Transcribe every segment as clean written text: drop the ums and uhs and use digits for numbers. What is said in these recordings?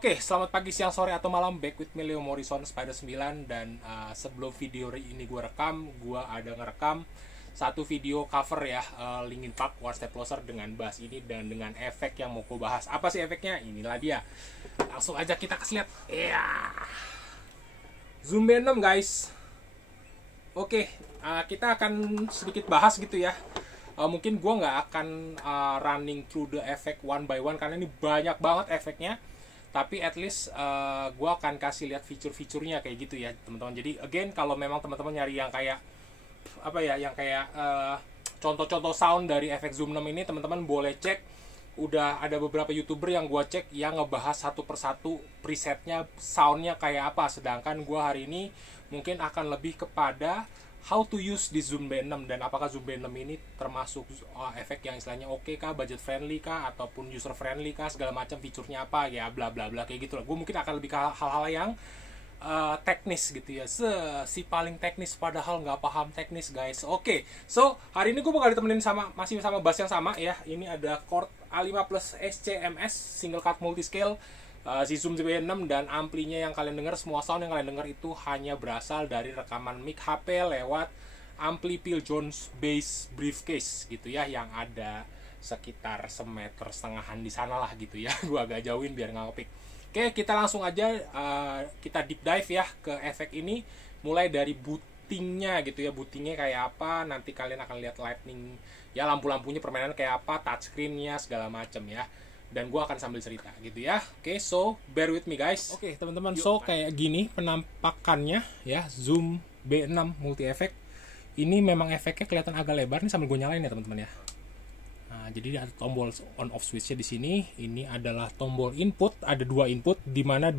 Oke, selamat pagi, siang, sore, atau malam. Back with me, Leo Morrison, Spider 9. Dan sebelum video ini gue rekam, gue ada ngerekam satu video cover ya, Linkin Park One Step Closer dengan bass ini dan dengan efek yang mau gue bahas. Apa sih efeknya? Inilah dia. Langsung aja kita kasih lihat. Zoom B6 guys. Oke, kita akan sedikit bahas gitu ya. Mungkin gue nggak akan running through the effect one by one karena ini banyak banget efeknya. Tapi at least gue akan kasih lihat fitur-fiturnya kayak gitu ya teman-teman. Jadi again, kalau memang teman-teman nyari yang kayak apa ya, yang kayak contoh-contoh sound dari efek Zoom 6 ini, teman-teman boleh cek. Udah ada beberapa YouTuber yang gue cek yang ngebahas satu persatu presetnya, soundnya kayak apa. Sedangkan gue hari ini mungkin akan lebih kepada how to use di Zoom B6 dan apakah Zoom B6 ini termasuk efek yang istilahnya oke kah, budget friendly kah, ataupun user friendly kah, segala macam fiturnya apa ya, bla bla bla kayak gitu lah. Gue mungkin akan lebih ke hal-hal yang teknis gitu ya, si paling teknis padahal nggak paham teknis guys. Oke, so hari ini gue bakal ditemenin masih sama bass yang sama ya. Ini ada Chord A5 Plus SCMS single cut multiscale. Si Zoom B6 dan amplinya yang kalian dengar, semua sound yang kalian dengar itu hanya berasal dari rekaman mic HP lewat ampli Phil Jones bass briefcase gitu ya, yang ada sekitar 1,5 meter di sana lah gitu ya. Gua agak jauhin biar nggak ngepick. Oke, kita langsung aja kita deep dive ya ke efek ini, mulai dari bootingnya gitu ya. Bootingnya kayak apa, nanti kalian akan lihat lightning ya, lampu-lampunya permainan kayak apa, touchscreennya segala macam ya. Dan gue akan sambil cerita gitu ya. Oke, so bear with me guys. Oke teman-teman, so kayak gini penampakannya ya, Zoom B6 multi efek. Ini memang efeknya kelihatan agak lebar nih sambil gue nyalain ya teman-teman ya. Nah, jadi ada tombol on off switchnya di sini. Ini adalah tombol input, ada dua input di mana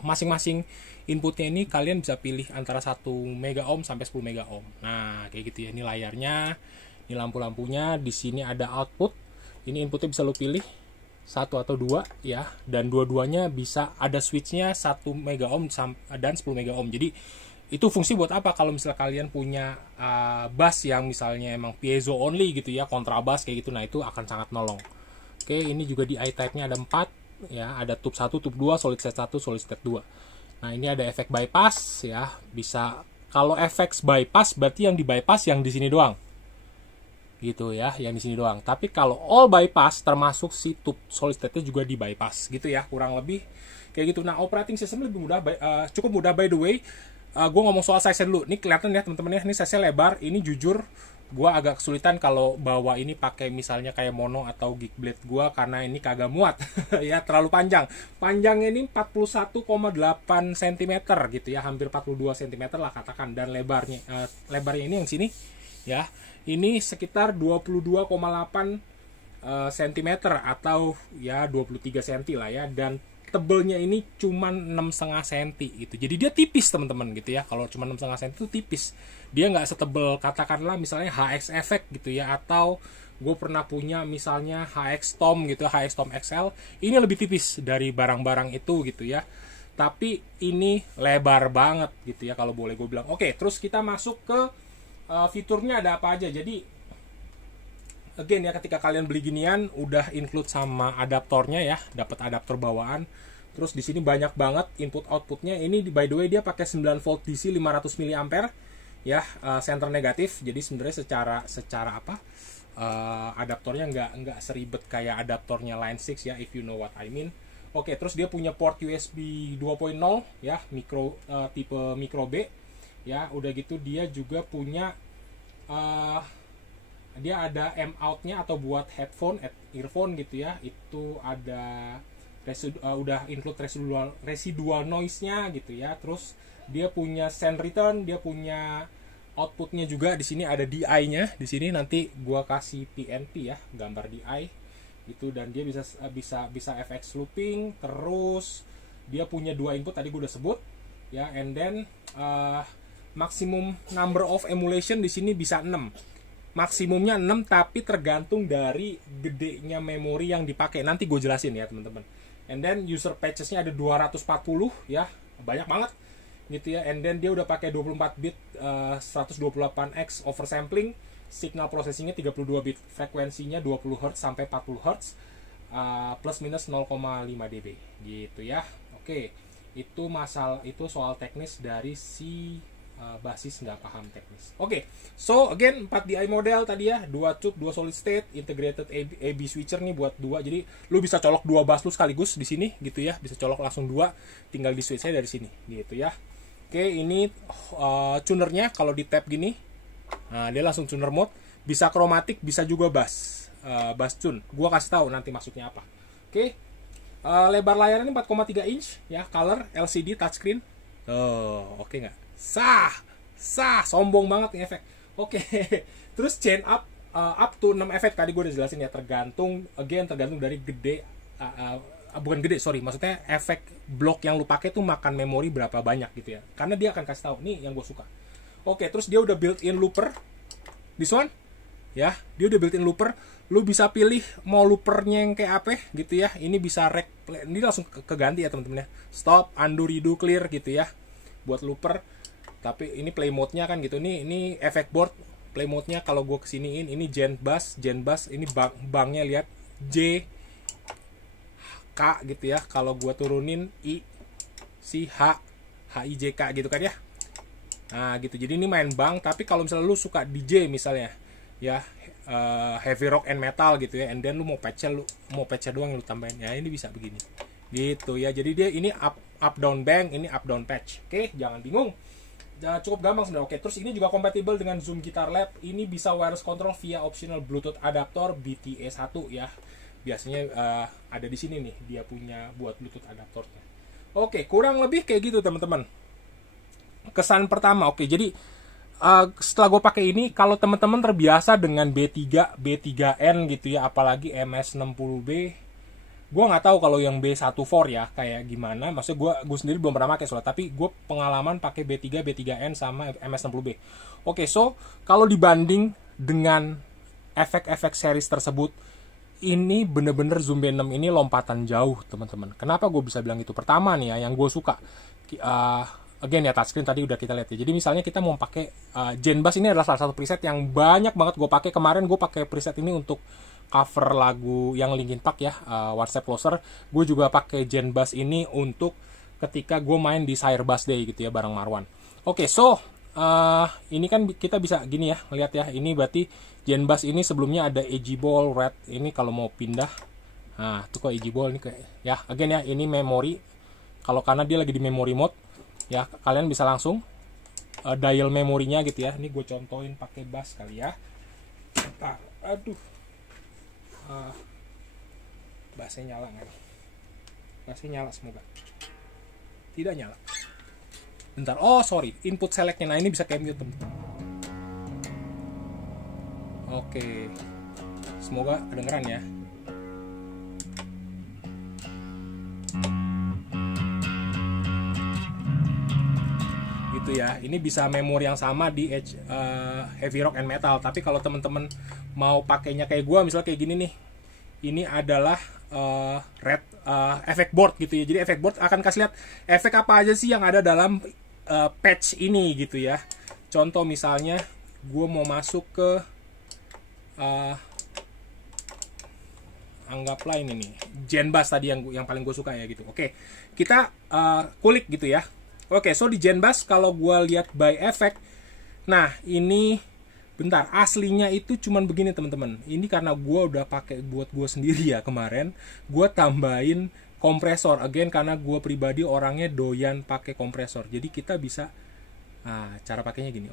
masing-masing inputnya ini kalian bisa pilih antara 1 mega ohm sampai 10 mega ohm. Nah, kayak gitu ya. Ini layarnya, ini lampu-lampunya, di sini ada output. Ini inputnya bisa lo pilih 1 atau 2 ya, dan dua-duanya bisa ada switchnya 1 mega ohm dan 10 mega ohm. Jadi itu fungsi buat apa kalau misalnya kalian punya bass yang misalnya emang piezo only gitu ya, kontrabass kayak gitu, nah itu akan sangat nolong. Oke, ini juga di I-type nya ada 4 ya, ada tube 1, tube 2, solid state 1, solid state 2. Nah ini ada efek bypass ya, bisa kalau efek bypass berarti yang di bypass yang di sini doang gitu ya, yang di sini doang. Tapi kalau all bypass termasuk si tube solid state-nya juga di bypass gitu ya, kurang lebih kayak gitu. Nah, operating system lebih mudah, cukup mudah. By the way, gue ngomong soal size dulu. Ini kelihatan ya teman-teman ya, ini size-nya lebar. Ini jujur gue agak kesulitan kalau bawa ini pakai misalnya kayak mono atau gig blade gue, karena ini kagak muat ya, terlalu panjang. Panjangnya ini 41,8 cm gitu ya, hampir 42 cm lah katakan. Dan lebarnya ini yang sini ya, ini sekitar 22,8 cm atau ya 23 cm lah ya, dan tebelnya ini cuman 6,5 cm gitu. Jadi dia tipis teman-teman gitu ya. Kalau cuma 6,5 cm itu tipis. Dia nggak setebel katakanlah misalnya HX Effect gitu ya, atau gue pernah punya misalnya HX Tom gitu, HX Tom XL. Ini lebih tipis dari barang-barang itu gitu ya. Tapi ini lebar banget gitu ya kalau boleh gue bilang. Oke, terus kita masuk ke fiturnya ada apa aja. Jadi again ya, ketika kalian beli ginian udah include sama adaptornya ya, dapat adaptor bawaan. Terus di sini banyak banget input outputnya. Ini by the way dia pakai 9 volt DC 500 mA ya, center negatif. Jadi sebenarnya secara apa, adaptornya nggak seribet kayak adaptornya Line 6 ya, if you know what I mean. Oke, terus dia punya port USB 2.0 ya, tipe micro B ya. Udah gitu dia juga punya dia ada M out-nya atau buat headphone, earphone gitu ya. Itu ada udah include residual noise-nya gitu ya. Terus dia punya send return, dia punya outputnya juga. Di sini ada DI-nya. Di sini nanti gua kasih PNP ya, gambar DI itu, dan dia bisa FX looping. Terus dia punya 2 input tadi gua udah sebut ya, and then maximum number of emulation di sini bisa 6. Maksimumnya 6, tapi tergantung dari gedenya memori yang dipakai. Nanti gue jelasin ya teman-teman. And then user patches-nya ada 240 ya, banyak banget gitu ya. And then dia udah pakai 24 bit 128x oversampling, signal processing-nya 32 bit, frekuensinya 20 Hz sampai 40 Hz. plus minus 0,5 dB gitu ya. Oke, itu soal teknis dari si basis nggak paham teknis. Oke, so again 4DI model tadi ya, 2 tube, 2 solid state, integrated AB switcher nih buat 2. Jadi lu bisa colok 2 bus lu sekaligus di sini gitu ya, bisa colok langsung 2, tinggal di switch-nya dari sini gitu ya. Oke, ini tunernya kalau di tab gini, nah dia langsung tuner mode, bisa kromatik, bisa juga bass tune. Gua kasih tahu nanti maksudnya apa. Oke. Lebar layar ini 4,3 inch ya, color LCD touchscreen. Oke nggak? Sah, sombong banget nih efek. Oke. Terus chain up to 6 efek tadi gue udah jelasin ya, tergantung dari gede, bukan gede, sorry, maksudnya efek blok yang lu pakai tuh makan memori berapa banyak gitu ya. Karena dia akan kasih tahu nih yang gue suka. Oke, terus dia udah built-in looper. This one ya, dia udah built-in looper. Lu bisa pilih mau loopernya yang kayak apa gitu ya. Ini bisa rec play, ini langsung keganti ya teman-teman ya. Stop, undo, redo, clear gitu ya. Buat looper. Tapi ini play mode-nya kan gitu. Ini efek board play mode-nya kalau gue kesiniin ini gen bass ini bangnya lihat J K gitu ya. Kalau gue turunin I si H I J K gitu kan ya. Nah gitu. Jadi ini main bang, tapi kalau misalnya lu suka DJ misalnya ya, heavy rock and metal gitu ya, and then lu mau patch doang lu tambahin ya, ini bisa begini gitu ya. Jadi dia ini up down bang, ini up down patch. Oke, jangan bingung. Cukup gampang sebenarnya. Oke, terus ini juga kompatibel dengan Zoom Guitar Lab. Ini bisa wireless control via optional Bluetooth adapter BTA1 ya. Biasanya ada di sini nih, dia punya buat Bluetooth adaptornya. Oke, kurang lebih kayak gitu teman-teman. Kesan pertama, oke. Jadi setelah gue pakai ini, kalau teman-teman terbiasa dengan B3N gitu ya, apalagi MS60B, gue nggak tahu kalau yang B14 ya kayak gimana. Maksudnya gue sendiri belum pernah pakai soalnya, tapi gue pengalaman pakai B3N sama MS60B. Oke, so kalau dibanding dengan efek-efek series tersebut, ini bener-bener Zoom B6 ini lompatan jauh teman-teman. Kenapa gue bisa bilang itu? Pertama nih ya, yang gue suka, again ya, touchscreen tadi udah kita lihat ya. Jadi misalnya kita mau pakai Gen Bass, ini adalah salah satu preset yang banyak banget gue pakai. Kemarin gue pakai preset ini untuk cover lagu yang Linkin Park ya, WhatsApp Closer. Gue juga pakai Gen Bass ini untuk ketika gue main di Sire Bass Day gitu ya bareng Marwan. Oke, so ini kan kita bisa gini ya, lihat ya. Ini berarti Gen Bass ini sebelumnya ada AG Ball, Red. Ini kalau mau pindah, nah itu kok AG Ball ini kayak ya. Again ya, ini memori. Kalau karena dia lagi di memory mode ya, kalian bisa langsung dial memorinya gitu ya. Ini gue contohin pakai bass kali ya. Bentar, aduh. Bassnya nyala nggak nih? Bassnya nyala semoga. Tidak nyala. Bentar, oh sorry, input selectnya. Nah ini bisa kayak mute teman. Oke, semoga kedengeran ya. Gitu ya, ini bisa memori yang sama di heavy rock and metal. Tapi kalau teman-teman mau pakainya kayak gua, misalnya kayak gini nih, ini adalah red efek board gitu ya. Jadi efek board akan kasih lihat efek apa aja sih yang ada dalam patch ini gitu ya. Contoh misalnya gua mau masuk ke anggaplah ini nih Gen Bass tadi yang paling gue suka ya gitu. Oke, kita kulik gitu ya. Oke, so di Gen Bass kalau gue lihat by effect, nah ini bentar, aslinya itu cuman begini teman-teman. Ini karena gue udah pakai buat gue sendiri ya kemarin, gue tambahin kompresor. Again karena gue pribadi orangnya doyan pakai kompresor. Jadi kita bisa, cara pakainya gini.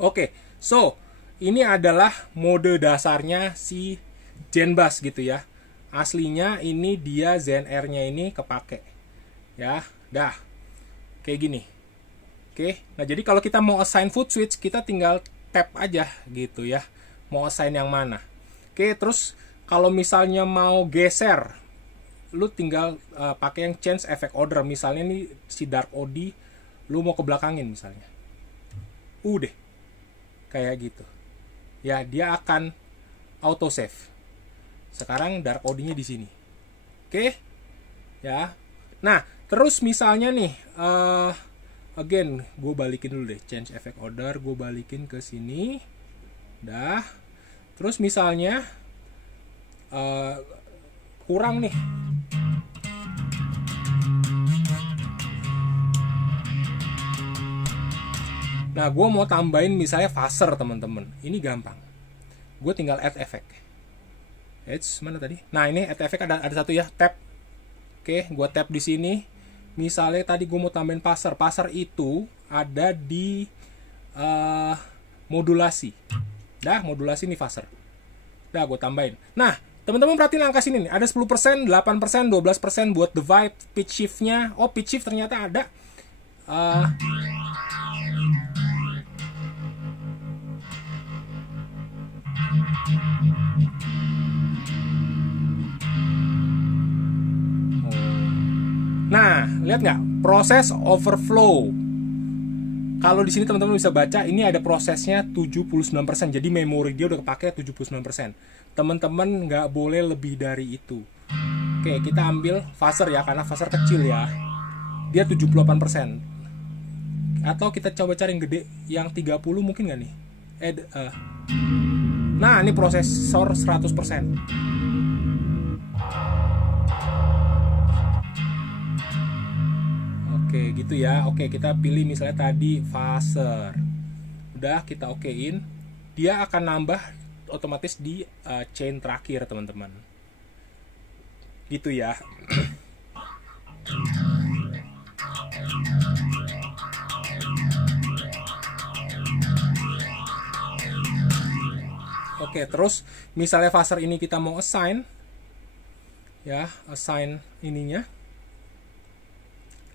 Oke, so ini adalah mode dasarnya si Gen Bass gitu ya. Aslinya ini dia Zen R-nya ini kepake. Ya, dah. Kayak gini. Oke. Nah, jadi kalau kita mau assign foot switch, kita tinggal tap aja gitu ya. Mau assign yang mana. Oke, terus kalau misalnya mau geser, lu tinggal pakai yang change effect order. Misalnya nih si Dark OD, lu mau ke belakangin misalnya. Udah. Kayak gitu. Ya, dia akan auto save. Sekarang Dark OD-nya di sini. Oke? Ya. Nah, terus misalnya nih, again, gue balikin dulu deh, change effect order, gue balikin ke sini. Dah. Terus misalnya, kurang nih. Nah, gue mau tambahin misalnya phaser teman-teman. Ini gampang. Gue tinggal add effect. Mana tadi? Nah, ini add effect ada satu ya, tab. Oke, gue tap di sini. Misalnya tadi gue mau tambahin phaser. Phaser itu ada di modulasi. Dah, modulasi nih phaser. Dah, gue tambahin. Nah, teman-teman perhatiin angka sini nih. Ada 10%, 8%, 12% buat divide, pitch shift-nya. Oh, pitch shift ternyata ada. Nah, lihat nggak? Proses overflow. Kalau di sini teman-teman bisa baca, ini ada prosesnya 79%. Jadi memori dia udah kepake 79%. Teman-teman nggak boleh lebih dari itu. Oke, kita ambil phaser ya, karena phaser kecil ya. Dia 78%. Atau kita coba cari yang gede, yang 30 mungkin nggak nih? Nah, ini prosesor 100%. Oke, gitu ya. Oke, kita pilih misalnya tadi phaser. Udah, kita okein. Dia akan nambah otomatis di chain terakhir, teman-teman. Gitu ya. Oke, terus misalnya phaser ini kita mau assign. Ya, assign ininya.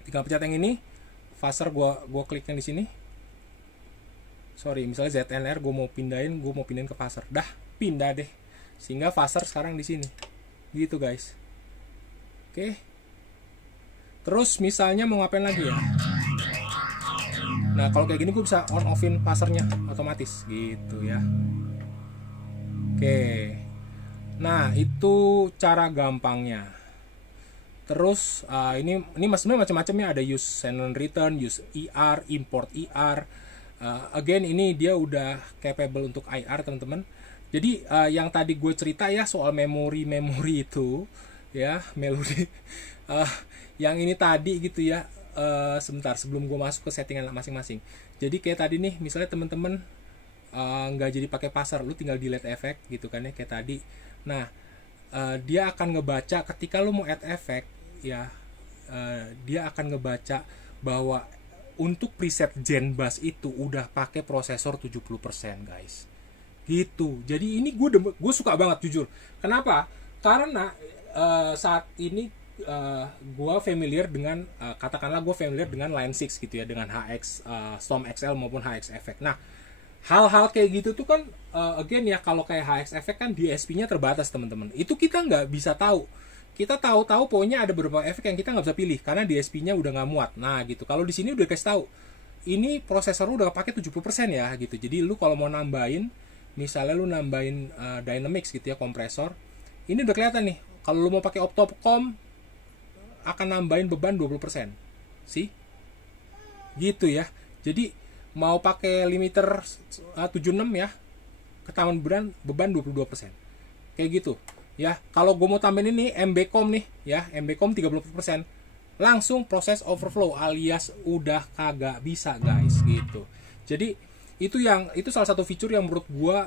Tinggal pencet yang ini, phaser gua klik yang di sini. Sorry, misalnya ZNR gue mau pindahin ke phaser. Dah, pindah deh. Sehingga phaser sekarang di sini. Gitu, guys. Oke. Terus misalnya mau ngapain lagi ya? Nah, kalau kayak gini gue bisa on offin phasernya otomatis gitu ya. Oke. Nah, itu cara gampangnya. Terus ini sebenarnya macam-macam ya, ada use send and return, use ER, import ER. Again ini dia udah capable untuk IR teman-teman. Jadi yang tadi gue cerita ya soal memori itu ya, melodi. Yang ini tadi gitu ya. Sebentar sebelum gue masuk ke settingan masing-masing. Jadi kayak tadi nih, misalnya teman-teman nggak jadi pakai phaser, lu tinggal delete effect gitu kan ya kayak tadi. Nah dia akan ngebaca ketika lu mau add effect ya, dia akan ngebaca bahwa untuk preset Gen Bass itu udah pakai prosesor 70% guys. Gitu. Jadi ini gue suka banget jujur. Kenapa? Karena saat ini gue familiar dengan katakanlah gue familiar dengan Line 6 gitu ya, dengan HX Storm XL maupun HX Effect. Nah, hal-hal kayak gitu tuh kan again ya, kalau kayak HX Effect kan DSP-nya terbatas teman-teman. Itu kita nggak bisa tahu. Kita tahu pokoknya ada beberapa efek yang kita nggak bisa pilih karena DSP-nya udah nggak muat. Nah gitu. Kalau di sini udah kasih tahu, ini prosesor udah pakai 70% ya gitu. Jadi lu kalau mau nambahin, misalnya lu nambahin Dynamics gitu ya, kompresor, ini udah kelihatan nih. Kalau lu mau pakai Optocom akan nambahin beban 20%. Sih? Gitu ya. Jadi mau pakai limiter 76 ya, ketahuan beban 22%. Kayak gitu. Ya, kalau gue mau tambahin ini MBCOM nih, ya, MBCOM 30%. Langsung proses overflow alias udah kagak bisa, guys, gitu. Jadi itu salah satu fitur yang menurut gue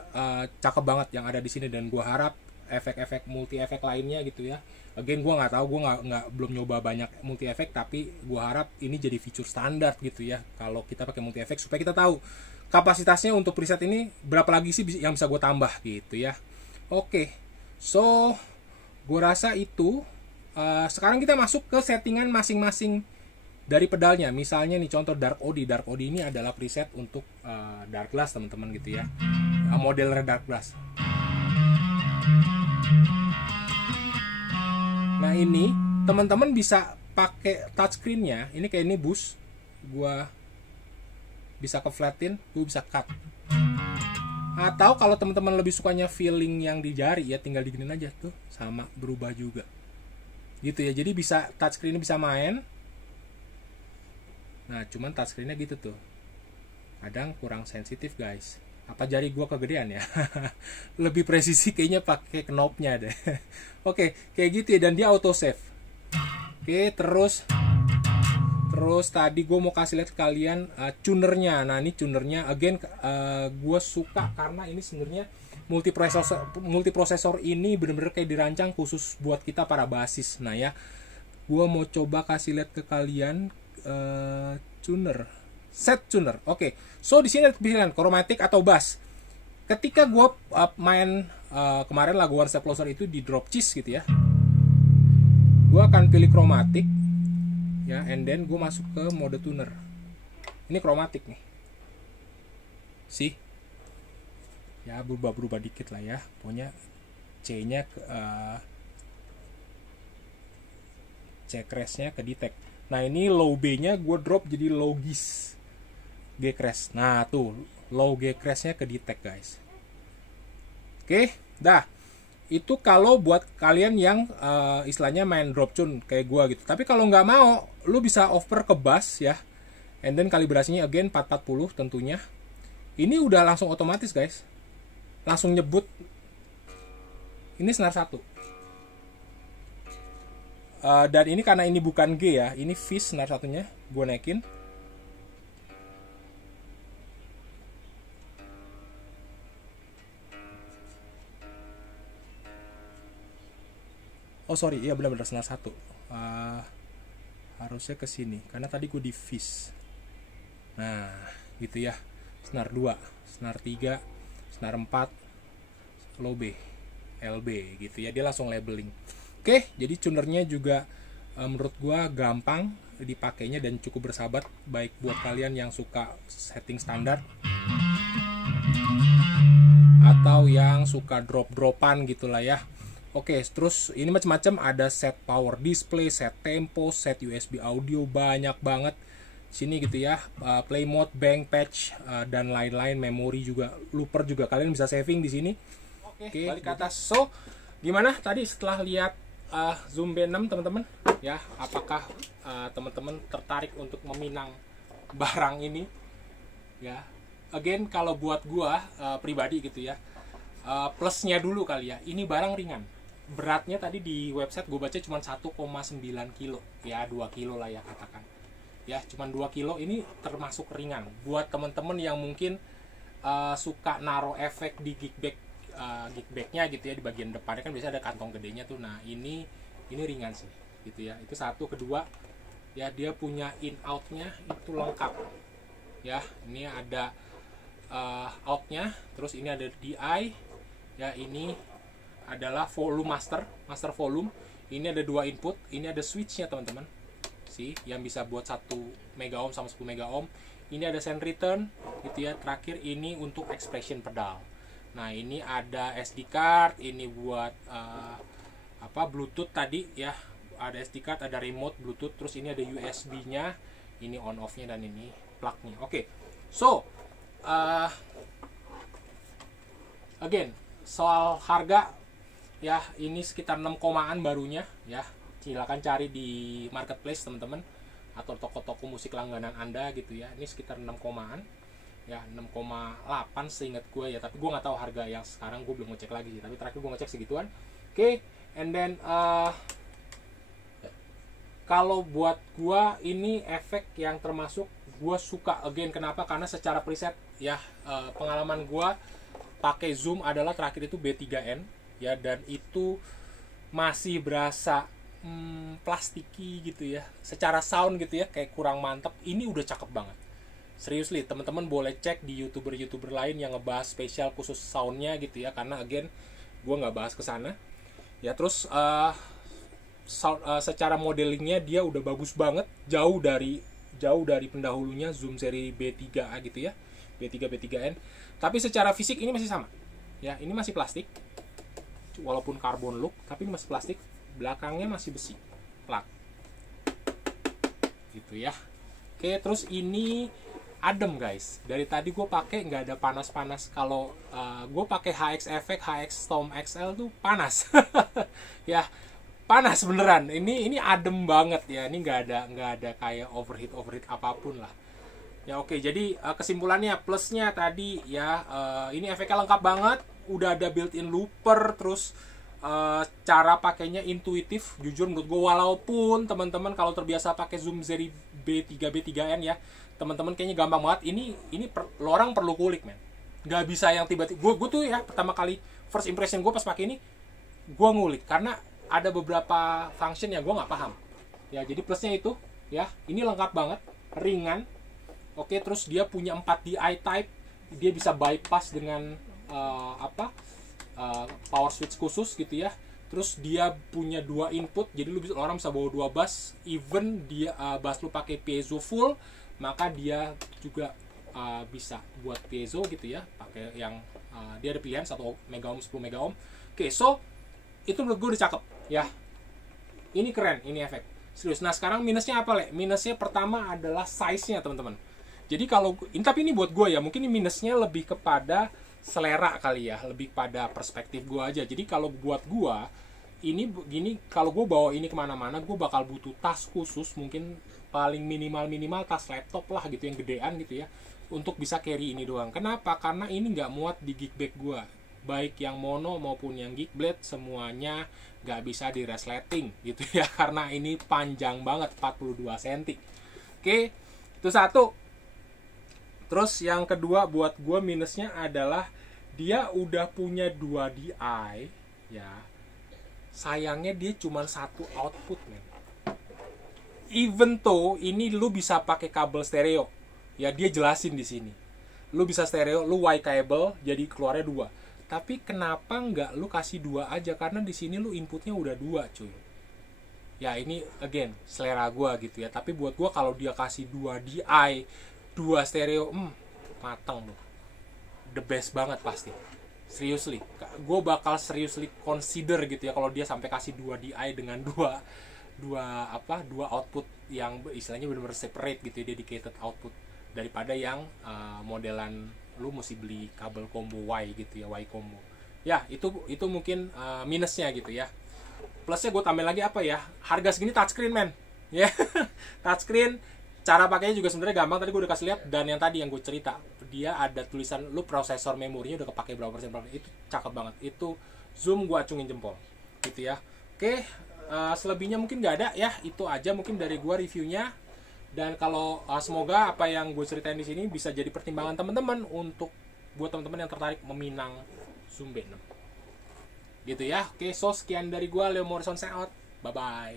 cakep banget yang ada di sini, dan gue harap efek-efek multi efek lainnya gitu ya. Again gue nggak tahu, gue belum nyoba banyak multi efek, tapi gue harap ini jadi fitur standar gitu ya. Kalau kita pakai multi efek supaya kita tahu kapasitasnya untuk preset ini berapa lagi sih yang bisa gue tambah gitu ya. Oke. So, gue rasa itu. Sekarang kita masuk ke settingan masing-masing dari pedalnya. Misalnya nih contoh Dark Audi. Dark Audi ini adalah preset untuk Dark Glass teman-teman gitu ya. Modelnya Dark Glass. Nah ini teman-teman bisa pakai touchscreen-nya. Ini kayak ini boost. Gue bisa ke flatten, gue bisa cut. Atau kalau teman-teman lebih sukanya feeling yang di jari ya, tinggal diginin aja tuh, sama berubah juga gitu ya. Jadi bisa touchscreen bisa main. Nah cuman touchscreen-nya gitu tuh, kadang kurang sensitif guys, Apa jari gua kegedean ya? Lebih presisi kayaknya pakai knobnya deh. Oke, kayak gitu ya, dan dia auto save. Oke, terus tadi gue mau kasih lihat ke kalian tunernya. Nah, ini tunernya again, gue suka karena ini sebenarnya multiprosesor ini bener-bener kayak dirancang khusus buat kita para basis. Nah ya, gue mau coba kasih lihat ke kalian tuner, set tuner. Oke, so di sini ada pilihan chromatic atau bass. Ketika gue main kemarin lagu One Step Closer itu di drop cheese gitu ya, gue akan pilih chromatic ya, and then gue masuk ke mode tuner. Ini chromatic nih, sih ya, berubah dikit lah ya, pokoknya C nya C crash nya ke detect. Nah ini low B nya gue drop jadi low gis G crash. Nah tuh low G crash nya ke detect guys. Oke, dah. Itu kalau buat kalian yang istilahnya main drop tune kayak gua gitu. Tapi kalau nggak mau, lu bisa over ke bass ya. And then kalibrasinya again 440 tentunya. Ini udah langsung otomatis guys. Langsung nyebut. Ini senar 1. Dan ini karena ini bukan G ya, ini Fis senar satunya. Gua naikin. Oh sorry, iya benar-benar senar 1. Harusnya ke sini karena tadi gue di Fis. Nah, gitu ya. Senar 2, senar 3, senar 4, low B, LB gitu ya. Dia langsung labeling. Oke, jadi tunernya juga menurut gue gampang dipakainya dan cukup bersahabat, baik buat kalian yang suka setting standar atau yang suka drop-dropan gitulah ya. Oke, terus ini macam-macam, ada set power display, set tempo, set USB audio, banyak banget sini gitu ya. Play mode, bank patch, dan lain-lain, memori juga, looper juga kalian bisa saving di sini. Oke, balik ke atas. So, gimana tadi setelah lihat Zoom B6 teman-teman? Ya, apakah teman-teman tertarik untuk meminang barang ini? Ya, again kalau buat gua pribadi gitu ya, plusnya dulu kali ya, ini barang ringan. Beratnya tadi di website gue baca cuma 1,9 kilo ya, 2 kilo lah ya katakan ya, cuma 2 kilo. Ini termasuk ringan buat temen-temen yang mungkin suka naro efek di gigbacknya gitu ya, di bagian depannya kan biasanya ada kantong gedenya tuh. Nah ini ringan sih gitu ya, itu satu. Kedua ya, dia punya in outnya itu lengkap ya. Ini ada outnya, terus ini ada DI ya, ini adalah volume master volume. Ini ada 2 input, ini ada switchnya teman-teman sih, yang bisa buat 1 mega ohm sama 10 mega ohm. Ini ada send return gitu ya. Terakhir ini untuk expression pedal. Nah ini ada SD card, ini buat Bluetooth tadi ya, ada SD card, ada remote Bluetooth, terus ini ada USB nya, ini on off nya, dan ini plug nya. Oke, so again soal harga ya, ini sekitar 6 komaan barunya ya. Silakan cari di marketplace teman-teman atau toko-toko musik langganan Anda gitu ya. Ini sekitar 6 komaan ya, 6,8 seingat gue ya, tapi gue nggak tahu harga yang sekarang, gue belum ngecek lagi sih, tapi terakhir gue ngecek segituan. Oke, and then kalau buat gue ini efek yang termasuk gue suka again. Kenapa? Karena secara preset ya, pengalaman gue pakai Zoom adalah terakhir itu B3N ya, dan itu masih berasa plastiki gitu ya, secara sound gitu ya, kayak kurang mantep. Ini udah cakep banget, seriously. Teman-teman boleh cek di youtuber lain yang ngebahas spesial khusus soundnya gitu ya, karena again gue nggak bahas kesana ya. Terus secara modelingnya dia udah bagus banget, jauh dari pendahulunya Zoom seri B3A gitu ya, B3N. Tapi secara fisik ini masih sama ya, ini masih plastik walaupun karbon look, tapi ini masih plastik. Belakangnya masih besi plat gitu ya. Oke, terus ini adem guys. Dari tadi gue pakai nggak ada panas-panas. Kalau gue pakai HX Effect, HX Storm XL tuh panas ya, panas beneran. Ini adem banget ya. Ini nggak ada kayak overheat apapun lah. Ya oke, jadi kesimpulannya plusnya tadi ya, ini efeknya lengkap banget, udah ada built-in looper, terus cara pakainya intuitif, jujur menurut gue, walaupun teman-teman kalau terbiasa pakai zoom seri B3 B3N ya, teman-teman kayaknya gampang banget. Ini lo orang perlu kulik men, nggak bisa yang tiba-tiba. Gue tuh ya pertama kali first impression gue pas pakai ini, gue ngulik karena ada beberapa function yang gue nggak paham. Ya jadi plusnya itu ya, ini lengkap banget, ringan. Oke, terus dia punya 4DI type, dia bisa bypass dengan power switch khusus gitu ya. Terus dia punya 2 input, jadi orang bisa bawa 2 bass, even dia bass lu pakai piezo full, maka dia juga bisa buat piezo gitu ya, pakai yang dia ada pilihan 1 mega ohm, 10 mega ohm. Oke, so itu menurut gue udah cakep ya. Ini keren, ini efek serius. Nah sekarang minusnya apa, Le? Minusnya pertama adalah size-nya teman-teman. Jadi kalau tapi ini buat gue ya, mungkin ini minusnya lebih kepada selera kali ya, lebih pada perspektif gue aja. Jadi kalau buat gue ini gini, kalau gue bawa ini kemana-mana, gue bakal butuh tas khusus, mungkin paling minimal tas laptop lah gitu, yang gedean gitu ya, untuk bisa carry ini doang. Kenapa? Karena ini nggak muat di gig bag gue, baik yang mono maupun yang gig blade, semuanya nggak bisa di resleting gitu ya, karena ini panjang banget, 42 cm. Oke, itu satu. Terus yang kedua buat gue minusnya adalah dia udah punya 2 DI ya. Sayangnya dia cuma 1 output men. Even though ini lu bisa pakai kabel stereo. Ya dia jelasin di sini. Lu bisa stereo, lu Y cable, jadi keluarnya 2. Tapi kenapa nggak lu kasih 2 aja? Karena di sini lu inputnya udah 2 cuy. Ya ini again selera gue gitu ya. Tapi buat gue kalau dia kasih 2 DI, 2 stereo, mateng loh, the best banget pasti. Seriously, gue bakal seriously consider gitu ya kalau dia sampai kasih 2 DI dengan dua output yang istilahnya benar-benar separate gitu ya, dedicated output, daripada yang modelan lu mesti beli kabel combo Y gitu ya, Y combo. Ya itu mungkin minusnya gitu ya. Plusnya gue tambahin lagi apa ya, harga segini touchscreen men ya. Touchscreen, cara pakainya juga sebenarnya gampang, tadi gue udah kasih lihat. Dan yang tadi yang gue cerita, dia ada tulisan lu prosesor memorinya udah kepake berapa persen, itu cakep banget. Itu zoom gue acungin jempol gitu ya. Oke, selebihnya mungkin nggak ada ya. Itu aja mungkin dari gue reviewnya. Dan kalau semoga apa yang gue ceritain di sini bisa jadi pertimbangan teman-teman untuk buat teman-teman yang tertarik meminang Zoom B6 gitu ya. Oke, so sekian dari gue, Leo Morrison, sign out, bye bye.